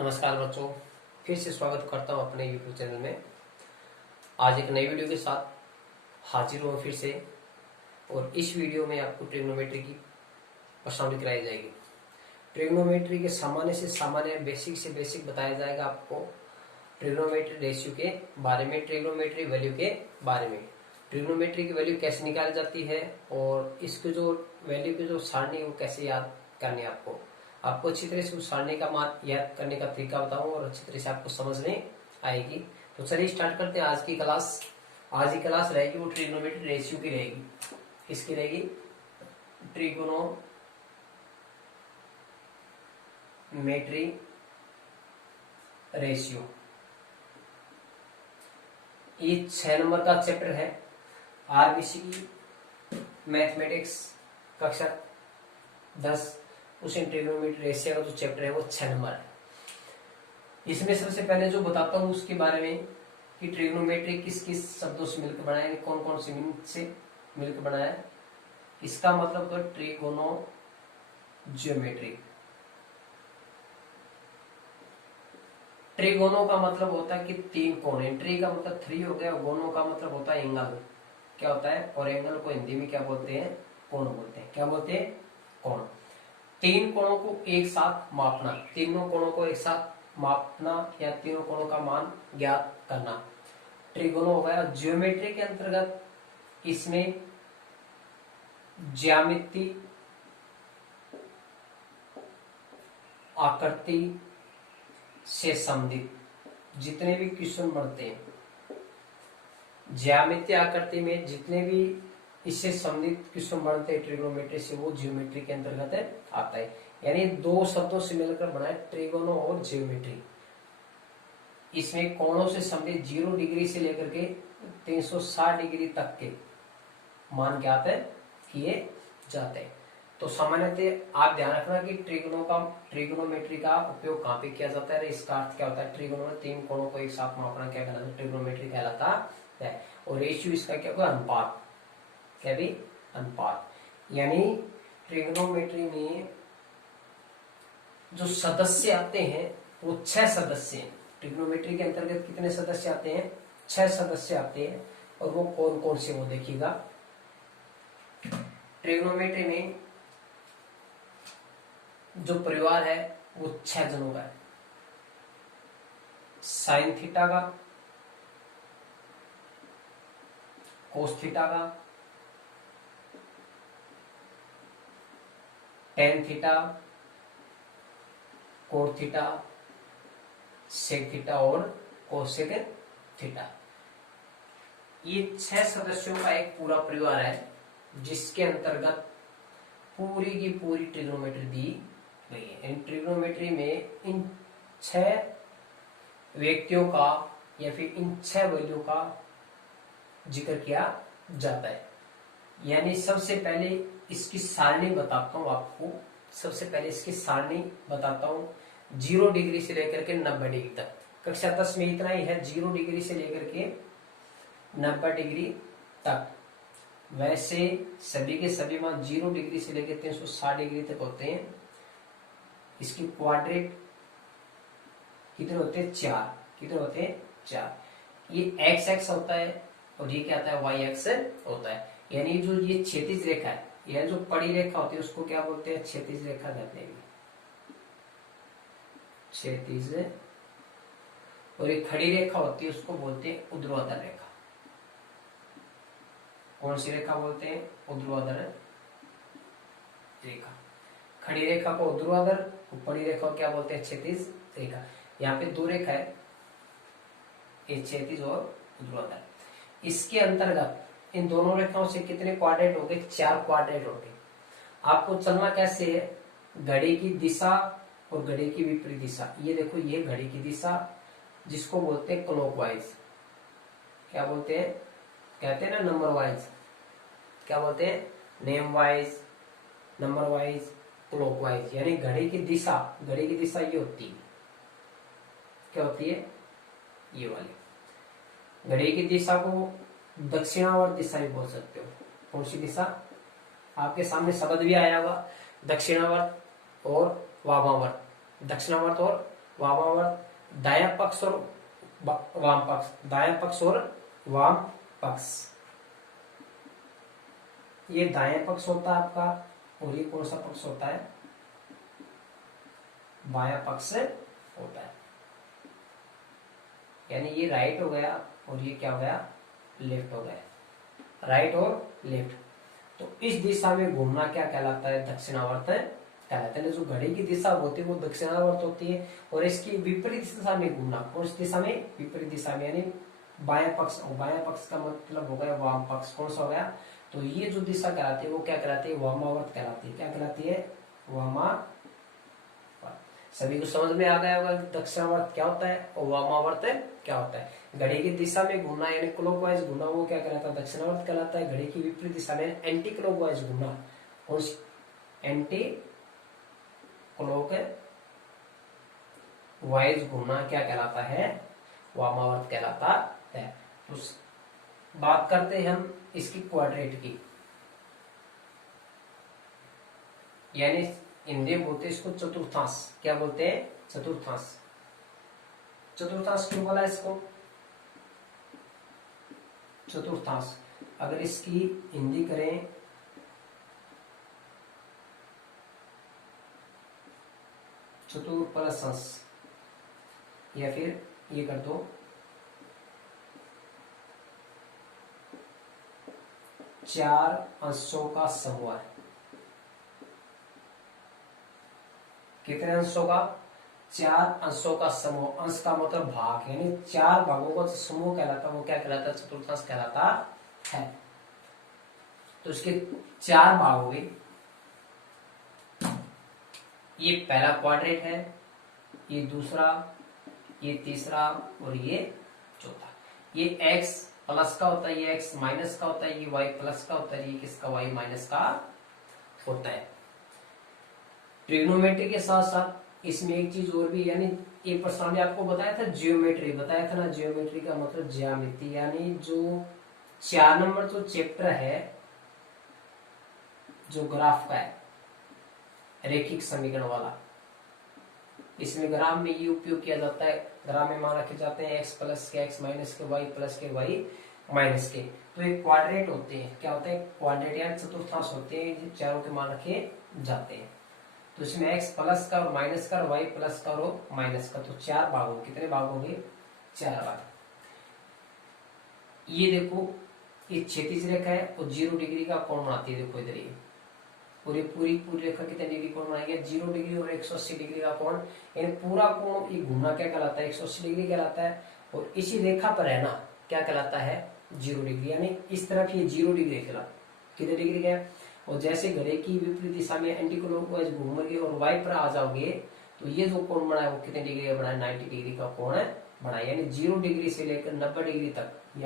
नमस्कार बच्चों, फिर से स्वागत करता हूँ अपने YouTube चैनल में। आज एक नई वीडियो के साथ हाजिर हूँ फिर से। और इस वीडियो में आपको ट्रिग्नोमेट्री की प्रश्नावली कराई जाएगी। ट्रिग्नोमेट्री के सामान्य से सामान्य, बेसिक से बेसिक बताया जाएगा आपको ट्रिग्नोमेट्री रेशियो के बारे में, ट्रिग्नोमेट्री वैल्यू के बारे में, ट्रिग्नोमेट्री की वैल्यू कैसे निकाली जाती है और इसके जो वैल्यू की जो सारणी वो कैसे याद करनी है। आपको अच्छी तरह से उस सारणी का मान याद करने का तरीका बताऊं और अच्छी तरह से आपको समझ में आएगी। तो चलिए स्टार्ट करते हैं आज की क्लास। आज की क्लास रहेगी वो ट्रिग्नोमेट्री रेशियो की रहेगी। किसकी रहेगी? Trigonometry ratio. ये 6 नंबर का चैप्टर है आरबीसी की मैथमेटिक्स कक्षा 10। उसी ट्रिग्नोमेट्री रेशियो का जो चैप्टर है वो 6 नंबर है। इसमें सबसे पहले जो बताता हूँ उसके बारे में कि ट्रिग्नोमेट्री किस किस शब्दों से मिलकर बना है, कौन कौन से मीनिंग से मिलकर बना है। इसका मतलब तो ट्रिगोनो ज्योमेट्री। ट्रिगोनो का मतलब होता है कि 3 कोण है। ट्री का मतलब 3 हो गया, गोनो का मतलब होता है एंगल। क्या होता है? और एंगल को हिंदी में क्या बोलते हैं? कोण बोलते हैं। क्या बोलते हैं? कोण। 3 कोणों को एक साथ मापना, तीनों कोणों को एक साथ मापना या तीनों कोणों का मान ज्ञात करना ट्रिगोनो हो गया। ज्योमेट्री के अंतर्गत इसमें ज्यामिति, आकृति से संबंधित जितने भी क्वेश्चन बनते हैं, ज्यामिति आकृति में जितने भी इससे संबंधित क्वेश्चन बनते हैं ट्रिग्नोमेट्री से, वो ज्योमेट्री के अंतर्गत आता है। यानी 2 शब्दों से मिलकर बना है ट्रिगोनो और ज्योमेट्री। इसमें कोणों से संबंधित 0 डिग्री से लेकर के 360 डिग्री तक के मान ज्ञात किए जाते हैं। तो सामान्यतः आप ध्यान रखना कि ट्रिग्नोमेट्री का उपयोग कहाँ पे किया जाता है। इसका अर्थ क्या होता है? ट्रिगोनो में 3 कोणों को एक साथ मापना क्या कहलाता है? ट्रिग्नोमेट्री कहलाता है। और रेशियो इसका क्या होगा? अनुपात। क्या भी? अनुपात। यानी ट्रिग्नोमेट्री में जो सदस्य आते हैं वो 6 सदस्य हैं। ट्रिग्नोमेट्री के अंतर्गत कितने सदस्य आते हैं? 6 सदस्य आते हैं। और वो कौन कौन से वो देखिएगा। ट्रिग्नोमेट्री में जो परिवार है वो 6 जनों का है। साइन थीटा का, कोस थीटा का, tan theta, cot theta, sec theta और कोसेक थीटा। ये 6 सदस्यों का एक पूरा परिवार है जिसके अंतर्गत पूरी की पूरी ट्रिग्नोमेट्री दी गई है। इन ट्रिग्नोमेट्री में इन 6 व्यक्तियों का या फिर इन 6 वैल्यू का जिक्र किया जाता है। यानी सबसे पहले इसकी सारणी बताता हूं आपको। सबसे पहले इसकी सारणी बताता हूं 0 डिग्री से लेकर के 90 डिग्री तक। कक्षा 10 में इतना ही है, 0 डिग्री से लेकर के 90 डिग्री तक। वैसे सभी के सभी मान 0 डिग्री से लेकर 360 डिग्री तक होते हैं। इसकी क्वाड्रेट कितने होते हैं? 4। कितने होते हैं? 4। ये एक्स एक्स होता है और ये क्या आता है? वाई एक्स होता है। यानी जो ये क्षैतिज रेखा है, यह जो पड़ी रेखा होती है उसको क्या बोलते हैं? क्षैतिज रेखा कहते हैं। क्षैतिज। और ये खड़ी रेखा होती है उसको बोलते हैं ऊर्ध्वाधर रेखा। कौन सी रेखा बोलते हैं? ऊर्ध्वाधर रेखा। खड़ी रेखा को ऊर्ध्वाधर, पड़ी रेखा को क्या बोलते हैं? क्षैतिज रेखा। यहाँ पे 2 रेखा है, एक क्षैतिज और ऊर्ध्वाधर। इसके अंतर्गत इन दोनों रेखाओं से कितने क्वाड्रेंट हो गए? 4 क्वाड्रेंट हो गए। आपको चलना कैसे है? घड़ी की दिशा और घड़ी की विपरीत दिशा। ये देखो, ये घड़ी की दिशा जिसको बोलते हैं क्लॉकवाइज। क्या बोलते हैं? कहते हैं ना नंबर वाइज। क्या बोलते हैं? Name wise, number wise, clockwise. यानी घड़ी की दिशा, घड़ी की दिशा ये होती है। क्या होती है? ये वाली। घड़ी की दिशा को दक्षिणावर्त दिशा भी बोल सकते हो। कौन सी दिशा? आपके सामने शब्द भी आया होगा, दक्षिणावर्त और वामावर्त। दक्षिणावर्त और वामावर्त, दायां पक्ष और वाम पक्ष, दायां पक्ष और वाम पक्ष। ये दायां पक्ष होता है आपका, और ये कौन सा पक्ष होता है, बायां पक्ष होता है। यानी ये राइट हो गया और ये क्या हो गया, लेफ्ट हो गया, राइट और लेफ्ट। तो इस दिशा में घूमना क्या कहलाता है, दक्षिणावर्त कहलाता है। जो घड़ी की दिशा होती है वो दक्षिणावर्त होती है, और इसकी विपरीत दिशा में घूमना, और उस दिशा में विपरीत दिशा में यानी बायां पक्ष, और बायां पक्ष का मतलब हो गया वाम पक्ष। कौन सा हो गया, तो ये जो दिशा कहलाती है वो क्या कहलाती है, वामावर्त कहलाती है। क्या कहलाती है, वामावर्त। सभी को समझ में आ गया होगा दक्षिणावर्त क्या होता है और वामावर्त क्या होता है। घड़ी की दिशा में घूमना यानी क्लॉकवाइज घूमना वो क्या कहलाता है, दक्षिणावर्त कहलाता है। घड़ी की विपरीत दिशा में एंटी क्लॉकवाइज घूमना, और एंटी क्लॉकवाइज घूमना क्या कहलाता है, वामावर्त कहलाता है। तो बात करते हैं हम इसकी क्वाड्रेट की, यानी हिंदी में बोलते हैं इसको चतुर्थांश। क्या बोलते हैं, चतुर्थांश। चतुर्थांश क्यों बोला इसको, चतुर्थांश। अगर इसकी हिंदी करें चतुर प्लस अंश, या फिर ये कर दो चार अंशों का समूह है। कितने अंशों का, चार अंशों का समूह। अंश का मतलब भाग, यानी चार भागों का समूह कहलाता है वो क्या कहलाता है, चतुर्थांश कहलाता है। तो इसके चार भाग हो गए। ये पहला क्वाड्रेंट है, ये दूसरा, ये तीसरा और ये चौथा। ये x प्लस का होता है, ये x माइनस का होता है, ये y प्लस का होता है, ये किसका, y माइनस का होता है। ट्रिग्नोमेट्री के साथ साथ इसमें एक चीज और भी, यानी एक प्रश्न में आपको बताया था जियोमेट्री, बताया था ना। जियोमेट्री का मतलब ज्यामिति, यानी जो 4 नंबर जो चैप्टर है जो ग्राफ का है, रेखिक समीकरण वाला, इसमें ग्राफ में ये उपयोग किया जाता है। ग्राफ में मान रखे जाते हैं x प्लस के, x माइनस के, y प्लस के, y माइनस के। तो एक क्वाड्रेट होते हैं, क्या होता है, क्वाड्रेट यानी चतुर्थांश होते हैं, चारों के मान रखे जाते हैं। तो इसमें x प्लस का और माइनस का और y प्लस का और माइनस का, तो 4 भाग हो। कितने भाग हो गए, 4 भाग। ये देखो, ये क्षैतिज रेखा है और 0 डिग्री का कोण बनाती है। देखो इधर ये पूरी रेखा कितने डिग्री कोण बनाएंगे, 0 डिग्री और 180 डिग्री का कोण, यानी पूरा कोण ये घूमना क्या कहलाता है, 180 डिग्री कहलाता है। और इसी रेखा पर रहना क्या कहलाता है, 0 डिग्री। यानी इस तरफ ये 0 डिग्री खिला, कितने डिग्री का। और जैसे घड़ी की विपरीत दिशा में एंटी क्लॉकवाइज घूमोगे और y पर आ जाओगे, तो ये जो कोण बना है वो कितने डिग्री का बना है, 90 डिग्री का कोण बना है। यानी 0 डिग्री से लेकर 90 डिग्री तक